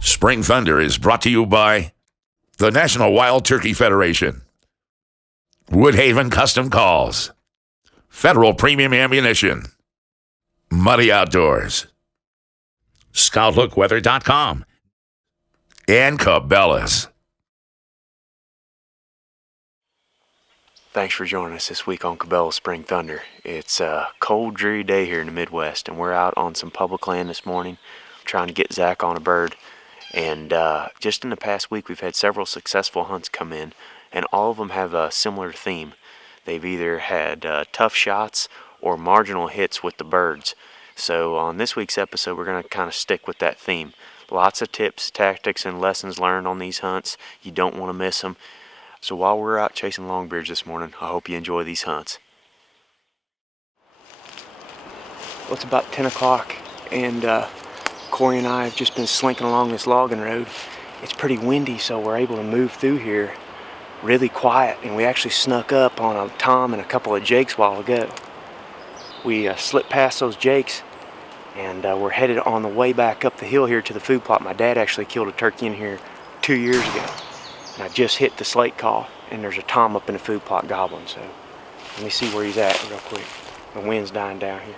Spring Thunder is brought to you by the National Wild Turkey Federation, Woodhaven Custom Calls, Federal Premium Ammunition, Muddy Outdoors, ScoutLookWeather.com, and Cabela's. Thanks for joining us this week on Cabela Spring Thunder. It's a cold, dreary day here in the Midwest, and we're out on some public land this morning trying to get Zach on a bird. And just in the past week, we've had several successful hunts come in, and all of them have a similar theme. They've either had tough shots or marginal hits with the birds. So on this week's episode, we're going to kind of stick with that theme. Lots of tips, tactics, and lessons learned on these hunts. You don't want to miss them. So while we're out chasing longbeards this morning, I hope you enjoy these hunts. Well, it's about 10 o'clock, and Corey and I have just been slinking along this logging road. It's pretty windy, so we're able to move through here really quiet, and we actually snuck up on a tom and a couple of jakes a while ago. We slipped past those jakes, and we're headed on the way back up the hill here to the food plot. My dad actually killed a turkey in here 2 years ago, and I just hit the slate call, and there's a tom up in the food plot gobbling, so let me see where he's at real quick. The wind's dying down here.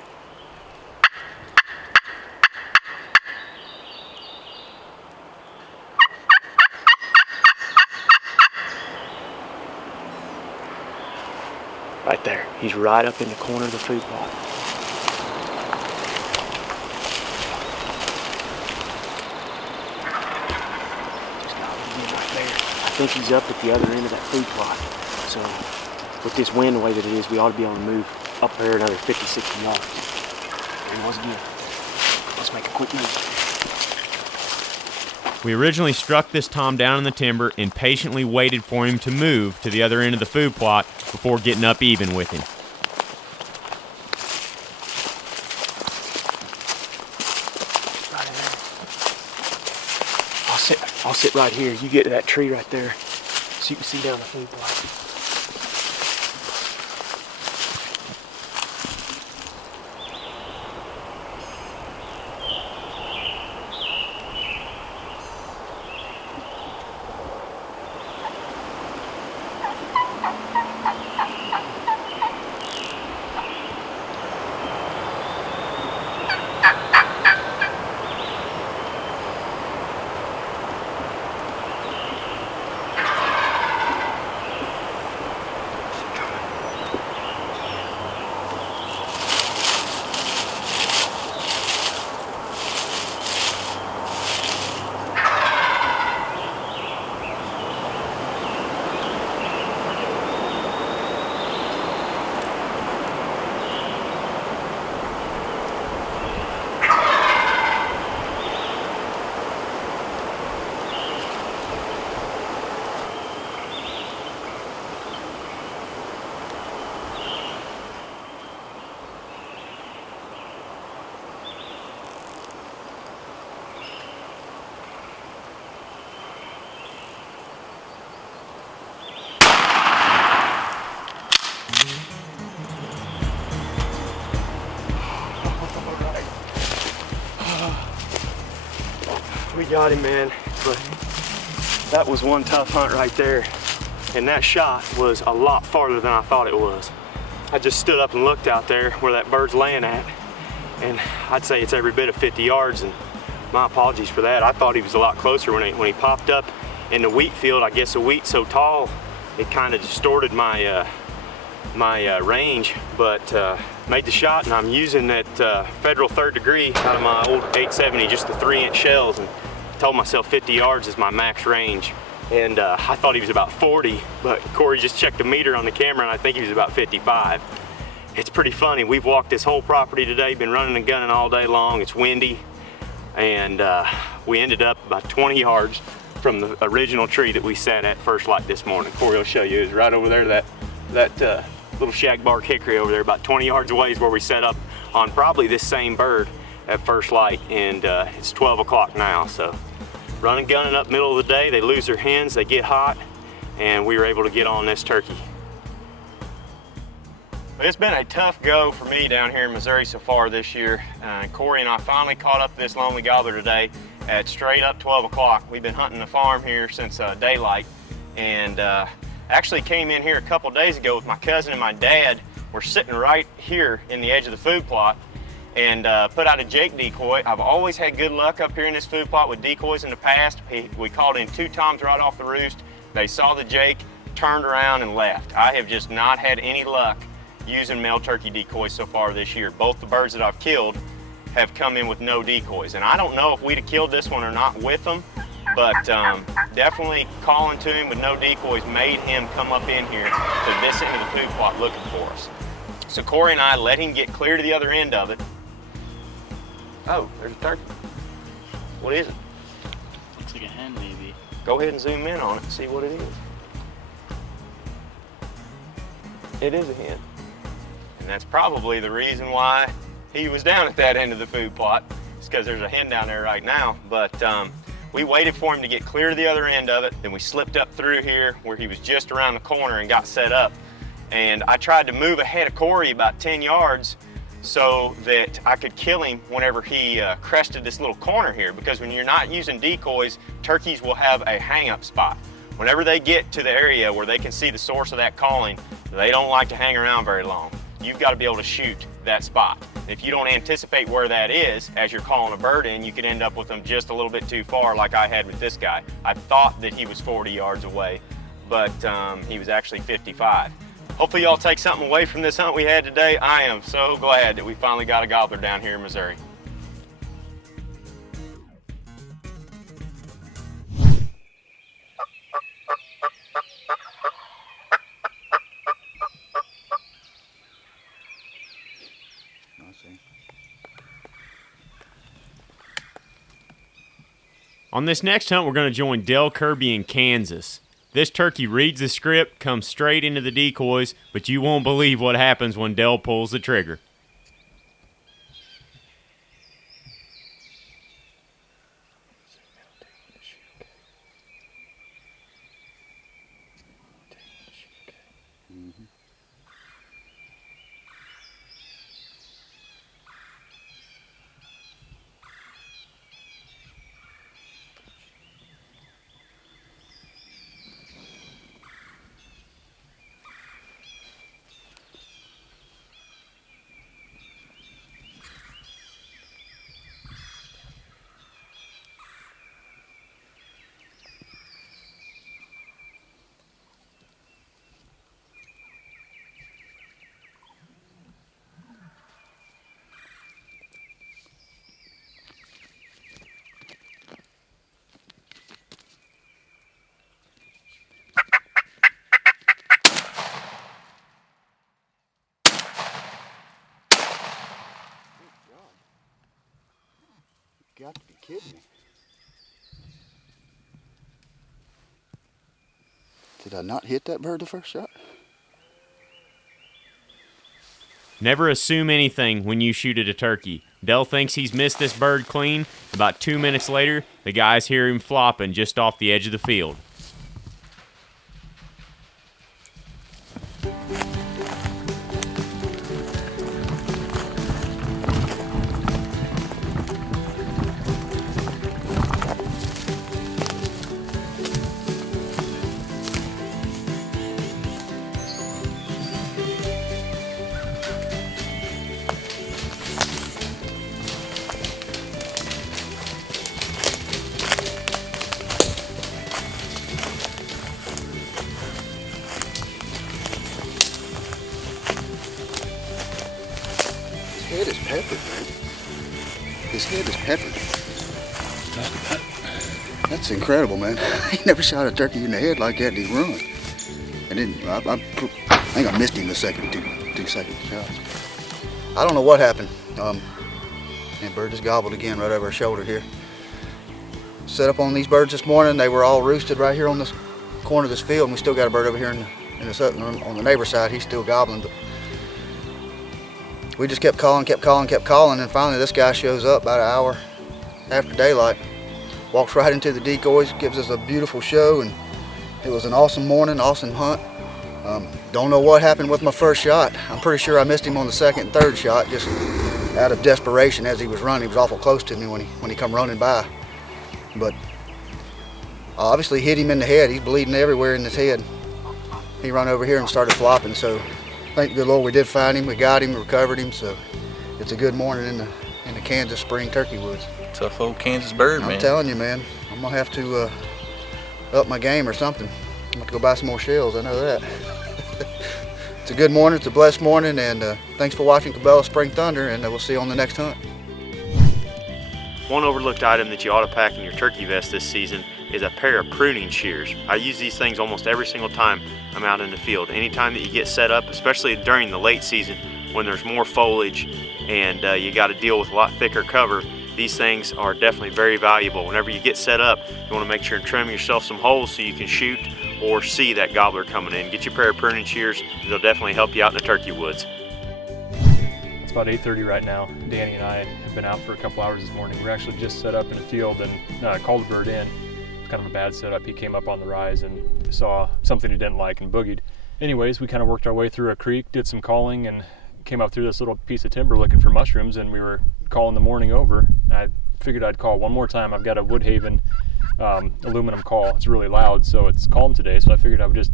Right there. He's right up in the corner of the food plot. Just got him right there. I think he's up at the other end of that food plot. So with this wind the way that it is, we ought to be able to move up there another 50, 60 yards. There he was again. Let's make a quick move. We originally struck this tom down in the timber and patiently waited for him to move to the other end of the food plot before getting up even with him. Right in there. I'll sit right here. You get to that tree right there so you can see down the food plot. We got him, man, but that was one tough hunt right there. And that shot was a lot farther than I thought it was. I just stood up and looked out there where that bird's laying at, and I'd say it's every bit of 50 yards, and my apologies for that. I thought he was a lot closer when he popped up in the wheat field. I guess the wheat's so tall, it kind of distorted my range, but made the shot, and I'm using that Federal 3rd degree out of my old 870, just the 3-inch shells, and told myself 50 yards is my max range. And I thought he was about 40, but Corey just checked the meter on the camera, and I think he was about 55. It's pretty funny. We've walked this whole property today, been running and gunning all day long. It's windy, and we ended up about 20 yards from the original tree that we sat at first light this morning. Corey will show you. It's right over there, that little shagbark hickory over there, about 20 yards away is where we set up on probably this same bird at first light, and it's 12 o'clock now. So running, gunning up middle of the day, they lose their hens, they get hot, and we were able to get on this turkey. It's been a tough go for me down here in Missouri so far this year. Corey and I finally caught up to this lonely gobbler today at straight up 12 o'clock. We've been hunting the farm here since daylight, and actually came in here a couple days ago with my cousin and my dad. We're sitting right here in the edge of the food plot and put out a jake decoy. I've always had good luck up here in this food plot with decoys in the past. We called in 2 toms right off the roost. They saw the jake, turned around and left. I have just not had any luck using male turkey decoys so far this year. Both the birds that I've killed have come in with no decoys. And I don't know if we'd have killed this one or not with them, but definitely calling to him with no decoys made him come up in here to this end of the food plot looking for us. So Corey and I let him get clear to the other end of it. Oh, there's a turkey. What is it? Looks like a hen, maybe. Go ahead and zoom in on it and see what it is. It is a hen. And that's probably the reason why he was down at that end of the food plot. It's because there's a hen down there right now. But we waited for him to get clear to the other end of it. Then we slipped up through here where he was just around the corner and got set up. And I tried to move ahead of Corey about 10 yards so that I could kill him whenever he crested this little corner here. Because when you're not using decoys, turkeys will have a hang-up spot. Whenever they get to the area where they can see the source of that calling, they don't like to hang around very long. You've got to be able to shoot that spot. If you don't anticipate where that is as you're calling a bird in, you could end up with them just a little bit too far like I had with this guy. I thought that he was 40 yards away, but he was actually 55. Hopefully y'all take something away from this hunt we had today. I am so glad that we finally got a gobbler down here in Missouri. On this next hunt, we're going to join Dale Kirby in Kansas. This turkey reads the script, comes straight into the decoys, but you won't believe what happens when Dale pulls the trigger. Got to be kidding me. Did I not hit that bird the first shot? Never assume anything when you shoot at a turkey. Dell thinks he's missed this bird clean. About 2 minutes later, the guys hear him flopping just off the edge of the field. His head is peppered, man. His head is peppered. That's incredible, man. He never shot a turkey in the head like that and he run. And then I think I missed him the two second shots. I don't know what happened. And bird just gobbled again right over our shoulder here. set up on these birds this morning. They were all roosted right here on this corner of this field, and we still got a bird over here on the neighbor side. He's still gobbling, but we just kept calling, and finally this guy shows up about an hour after daylight, walks right into the decoys, gives us a beautiful show, and it was an awesome morning, awesome hunt. Don't know what happened with my first shot. I'm pretty sure I missed him on the second and third shot, just out of desperation as he was running. He was awful close to me when he come running by. But I obviously hit him in the head. He's bleeding everywhere in his head. He run over here and started flopping, so thank the good Lord we did find him. We got him, recovered him, so it's a good morning in the Kansas spring turkey woods. Tough old Kansas bird, man. I'm telling you, man, I'm gonna have to up my game or something. I'm gonna have to go buy some more shells, I know that. It's a good morning, it's a blessed morning, and thanks for watching Cabela Spring Thunder, and we'll see you on the next hunt. One overlooked item that you ought to pack in your turkey vest this season is a pair of pruning shears. I use these things almost every single time I'm out in the field. Anytime that you get set up, especially during the late season when there's more foliage and you got to deal with a lot thicker cover, these things are definitely very valuable. Whenever you get set up, you want to make sure and trim yourself some holes so you can shoot or see that gobbler coming in. Get your pair of pruning shears. They'll definitely help you out in the turkey woods. It's about 8:30 right now. Danny and I have been out for a couple hours this morning. We're actually just set up in the field and called the bird in. It's kind of a bad setup. He came up on the rise and saw something he didn't like and boogied. Anyways, we kind of worked our way through a creek, did some calling, and came up through this little piece of timber looking for mushrooms, and we were calling the morning over. I figured I'd call one more time. I've got a Woodhaven aluminum call. It's really loud, so it's calm today, so I figured I would just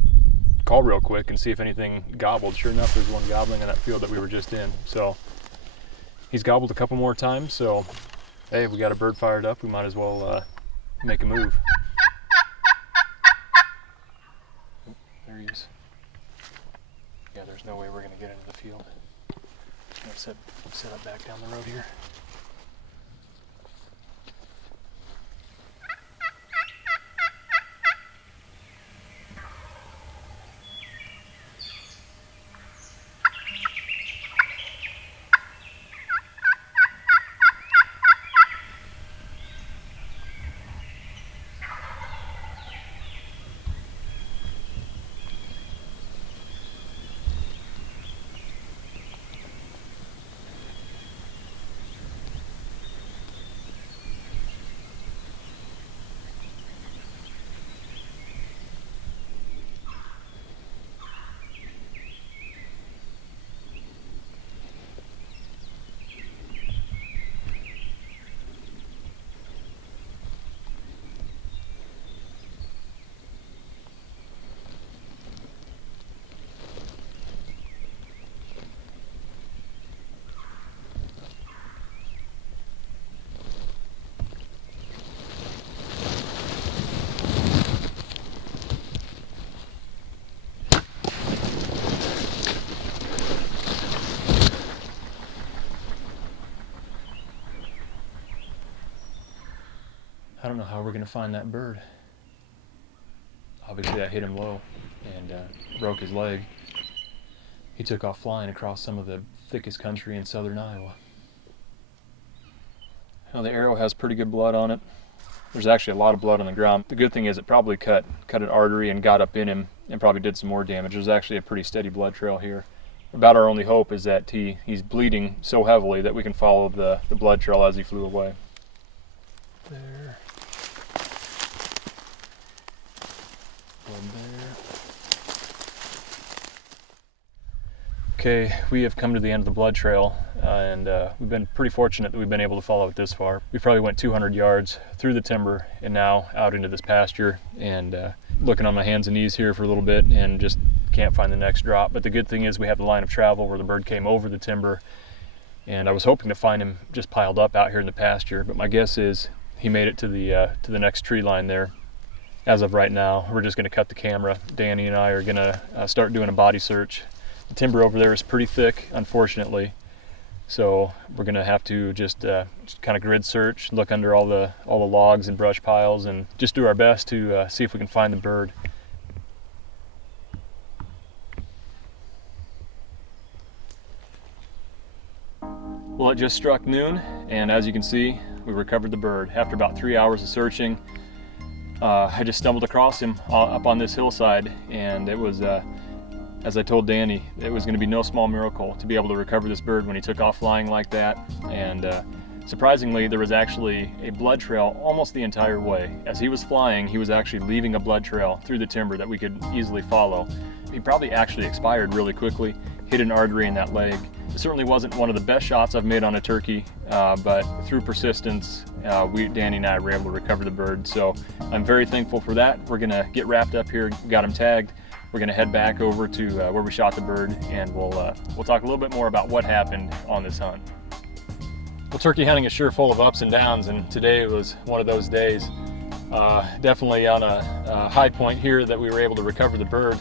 call real quick and see if anything gobbled. Sure enough, there's one gobbling in that field that we were just in. So he's gobbled a couple more times, so hey, we got a bird fired up, we might as well make a move. Oh, there he is. Yeah, there's no way we're gonna get into the field. I'm gonna set up back down the road here. I don't know how we're gonna find that bird. Obviously I hit him low and broke his leg. He took off flying across some of the thickest country in southern Iowa. Now the arrow has pretty good blood on it. There's actually a lot of blood on the ground. The good thing is it probably cut an artery and got up in him and probably did some more damage. There's actually a pretty steady blood trail here. About our only hope is that he's bleeding so heavily that we can follow the blood trail as he flew away. There. One there. Okay, we have come to the end of the blood trail, and we've been pretty fortunate that we've been able to follow it this far. We probably went 200 yards through the timber and now out into this pasture, and looking on my hands and knees here for a little bit and just can't find the next drop. But the good thing is we have the line of travel where the bird came over the timber, and I was hoping to find him just piled up out here in the pasture, but my guess is he made it to the next tree line there. As of right now, we're just going to cut the camera. Danny and I are going to start doing a body search. The timber over there is pretty thick, unfortunately, so we're going to have to just kind of grid search, look under all the logs and brush piles, and just do our best to see if we can find the bird. Well, it just struck noon, and as you can see, we recovered the bird. After about 3 hours of searching, I just stumbled across him up on this hillside, and it was, as I told Danny, it was going to be no small miracle to be able to recover this bird when he took off flying like that. And surprisingly, there was actually a blood trail almost the entire way. As he was flying, he was actually leaving a blood trail through the timber that we could easily follow. He probably actually expired really quickly, hit an artery in that leg. It certainly wasn't one of the best shots I've made on a turkey, but through persistence, Danny and I were able to recover the bird. So I'm very thankful for that. We're gonna get wrapped up here, got him tagged. We're gonna head back over to where we shot the bird, and we'll talk a little bit more about what happened on this hunt. Well, turkey hunting is sure full of ups and downs, and today was one of those days. Definitely on a high point here that we were able to recover the bird.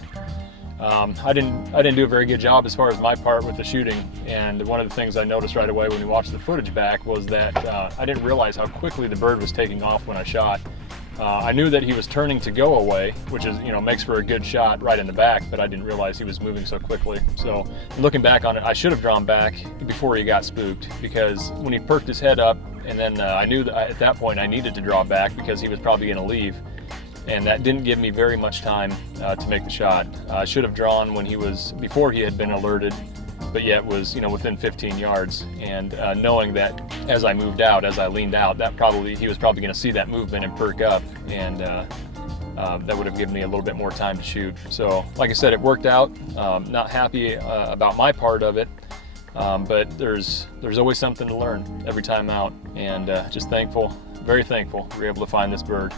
I didn't do a very good job as far as my part with the shooting, and one of the things I noticed right away when we watched the footage back was that I didn't realize how quickly the bird was taking off when I shot. I knew that he was turning to go away, which is, makes for a good shot right in the back, but I didn't realize he was moving so quickly. So looking back on it, I should have drawn back before he got spooked, because when he perked his head up, and then I knew that at that point I needed to draw back because he was probably going to leave. And that didn't give me very much time to make the shot. I should have drawn before he had been alerted, but yet was within 15 yards. And knowing that as I moved out, as I leaned out, he was probably going to see that movement and perk up, and that would have given me a little bit more time to shoot. So, like I said, it worked out. Not happy about my part of it, but there's always something to learn every time out, and just thankful, very thankful, we were able to find this bird.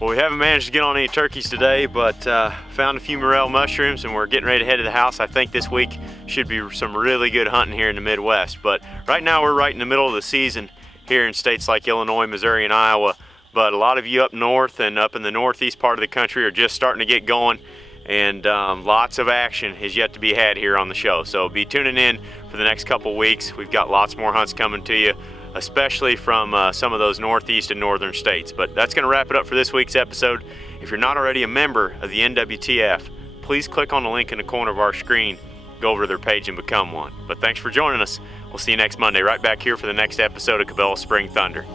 Well, we haven't managed to get on any turkeys today, but found a few morel mushrooms, and we're getting ready to head to the house. I think this week should be some really good hunting here in the Midwest. But right now we're right in the middle of the season here in states like Illinois, Missouri, and Iowa. But a lot of you up north and up in the northeast part of the country are just starting to get going, and lots of action is yet to be had here on the show. So be tuning in for the next couple weeks. We've got lots more hunts coming to you, especially from some of those northeast and northern states. But that's going to wrap it up for this week's episode. If you're not already a member of the NWTF, please click on the link in the corner of our screen, go over to their page and become one. But thanks for joining us. We'll see you next Monday right back here for the next episode of Cabela Spring Thunder.